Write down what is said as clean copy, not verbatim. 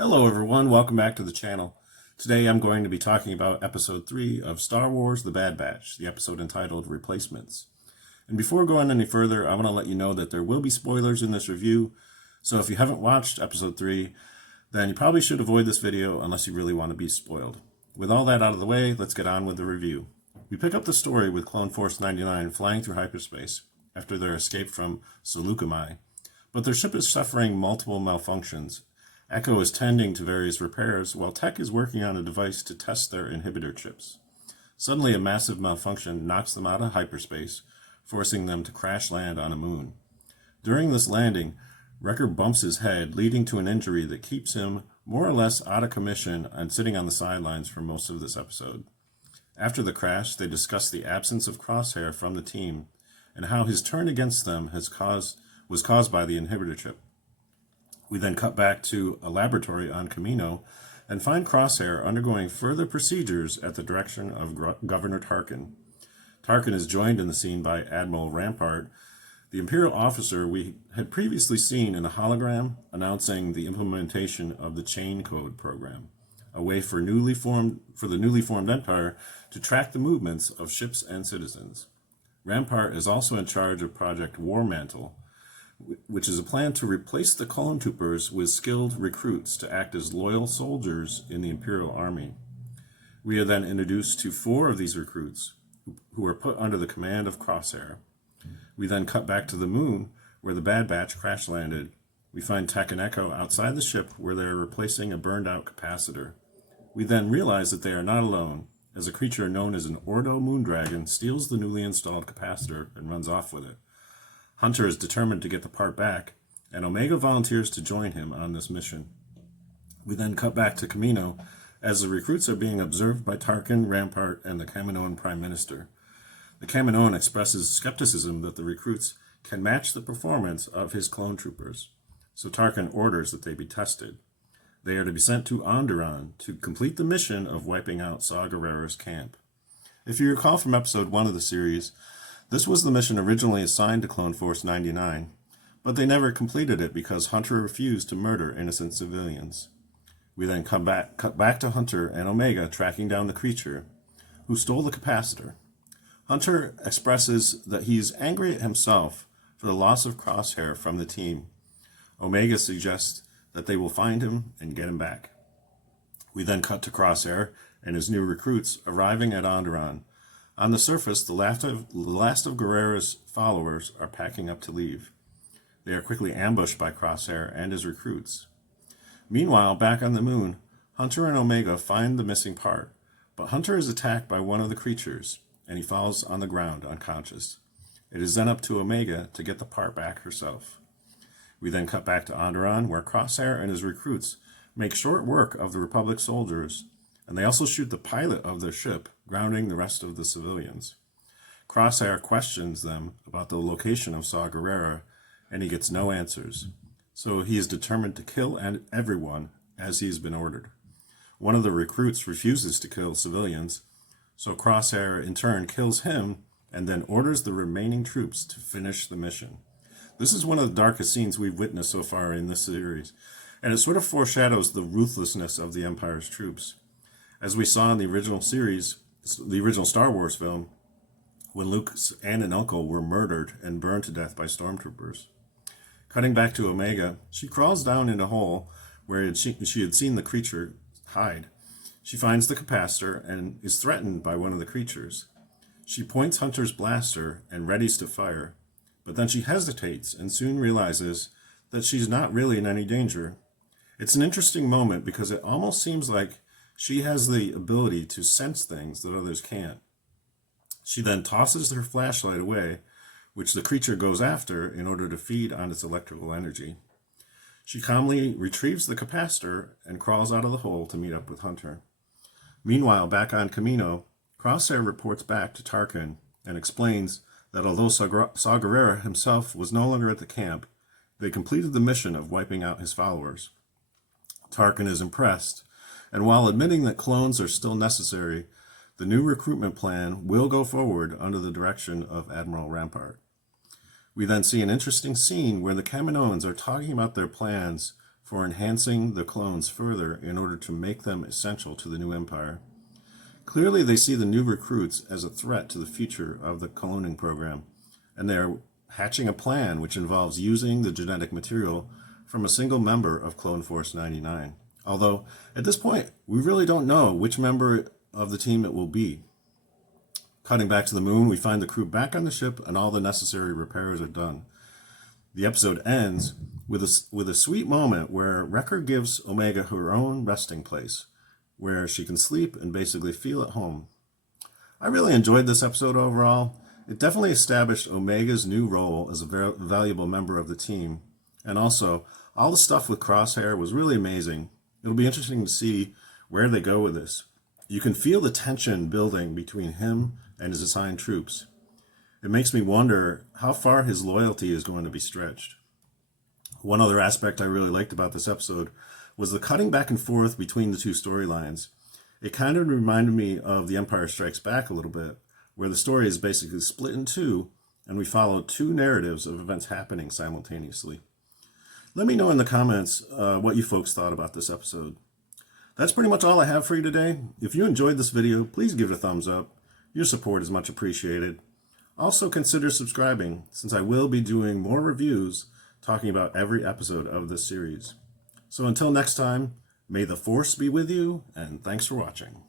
Hello everyone, welcome back to the channel. Today I'm going to be talking about episode 3 of Star Wars The Bad Batch, the episode entitled Replacements. And before going any further, I want to let you know that there will be spoilers in this review, so if you haven't watched episode 3, then you probably should avoid this video unless you really want to be spoiled. With all that out of the way, let's get on with the review. We pick up the story with Clone Force 99 flying through hyperspace after their escape from Saleucami, but their ship is suffering multiple malfunctions. Echo is tending to various repairs, while Tech is working on a device to test their inhibitor chips. Suddenly, a massive malfunction knocks them out of hyperspace, forcing them to crash land on a moon. During this landing, Wrecker bumps his head, leading to an injury that keeps him more or less out of commission and sitting on the sidelines for most of this episode. After the crash, they discuss the absence of Crosshair from the team and how his turn against them was caused by the inhibitor chip. We then cut back to a laboratory on Kamino and find Crosshair undergoing further procedures at the direction of Governor Tarkin. Tarkin is joined in the scene by Admiral Rampart, the Imperial officer we had previously seen in a hologram announcing the implementation of the Chain Code program, a way for the newly formed Empire to track the movements of ships and citizens. Rampart is also in charge of Project War Mantle, which is a plan to replace the clone troopers with skilled recruits to act as loyal soldiers in the Imperial Army. We are then introduced to 4 of these recruits, who are put under the command of Crosshair. We then cut back to the moon, where the Bad Batch crash landed. We find Tech and Echo outside the ship, where they are replacing a burned-out capacitor. We then realize that they are not alone, as a creature known as an Ordo Moondragon steals the newly installed capacitor and runs off with it. Hunter is determined to get the part back, and Omega volunteers to join him on this mission. We then cut back to Kamino, as the recruits are being observed by Tarkin, Rampart, and the Kaminoan Prime Minister. The Kaminoan expresses skepticism that the recruits can match the performance of his clone troopers, so Tarkin orders that they be tested. They are to be sent to Onderon to complete the mission of wiping out Saw Gerrera's camp. If you recall from episode 1 of the series, this was the mission originally assigned to Clone Force 99, but they never completed it because Hunter refused to murder innocent civilians. We then cut back to Hunter and Omega tracking down the creature who stole the capacitor. Hunter expresses that he is angry at himself for the loss of Crosshair from the team. Omega suggests that they will find him and get him back. We then cut to Crosshair and his new recruits arriving at Onderon. On the surface, the last of Gerrera's followers are packing up to leave. They are quickly ambushed by Crosshair and his recruits. Meanwhile, back on the moon, Hunter and Omega find the missing part, but Hunter is attacked by one of the creatures, and he falls on the ground unconscious. It is then up to Omega to get the part back herself. We then cut back to Onderon, where Crosshair and his recruits make short work of the Republic soldiers, and they also shoot the pilot of their ship, grounding the rest of the civilians. Crosshair questions them about the location of Saw Gerrera, and he gets no answers. So he is determined to kill everyone as he's been ordered. One of the recruits refuses to kill civilians, so Crosshair in turn kills him and then orders the remaining troops to finish the mission. This is one of the darkest scenes we've witnessed so far in this series, and it sort of foreshadows the ruthlessness of the Empire's troops. As we saw in the original series, the original Star Wars film, when Luke's aunt and uncle were murdered and burned to death by stormtroopers. Cutting back to Omega, she crawls down in a hole where she had seen the creature hide. She finds the capacitor and is threatened by one of the creatures. She points Hunter's blaster and readies to fire, but then she hesitates and soon realizes that she's not really in any danger. It's an interesting moment because it almost seems like she has the ability to sense things that others can't. She then tosses her flashlight away, which the creature goes after in order to feed on its electrical energy. She calmly retrieves the capacitor and crawls out of the hole to meet up with Hunter. Meanwhile, back on Kamino, Crosshair reports back to Tarkin and explains that although Saw Gerrera himself was no longer at the camp, they completed the mission of wiping out his followers. Tarkin is impressed, and while admitting that clones are still necessary, the new recruitment plan will go forward under the direction of Admiral Rampart. We then see an interesting scene where the Kaminoans are talking about their plans for enhancing the clones further in order to make them essential to the new empire. Clearly, they see the new recruits as a threat to the future of the cloning program, and they're hatching a plan which involves using the genetic material from a single member of Clone Force 99. Although, at this point, we really don't know which member of the team it will be. Cutting back to the moon, we find the crew back on the ship and all the necessary repairs are done. The episode ends with a sweet moment where Wrecker gives Omega her own resting place, where she can sleep and basically feel at home. I really enjoyed this episode overall. It definitely established Omega's new role as a valuable member of the team. And also, all the stuff with Crosshair was really amazing. It'll be interesting to see where they go with this. You can feel the tension building between him and his assigned troops. It makes me wonder how far his loyalty is going to be stretched. One other aspect I really liked about this episode was the cutting back and forth between the two storylines. It kind of reminded me of The Empire Strikes Back a little bit, where the story is basically split in two, and we follow two narratives of events happening simultaneously. Let me know in the comments what you folks thought about this episode. That's pretty much all I have for you today. If you enjoyed this video, please give it a thumbs up. Your support is much appreciated. Also consider subscribing, since I will be doing more reviews talking about every episode of this series. So until next time, may the Force be with you, and thanks for watching.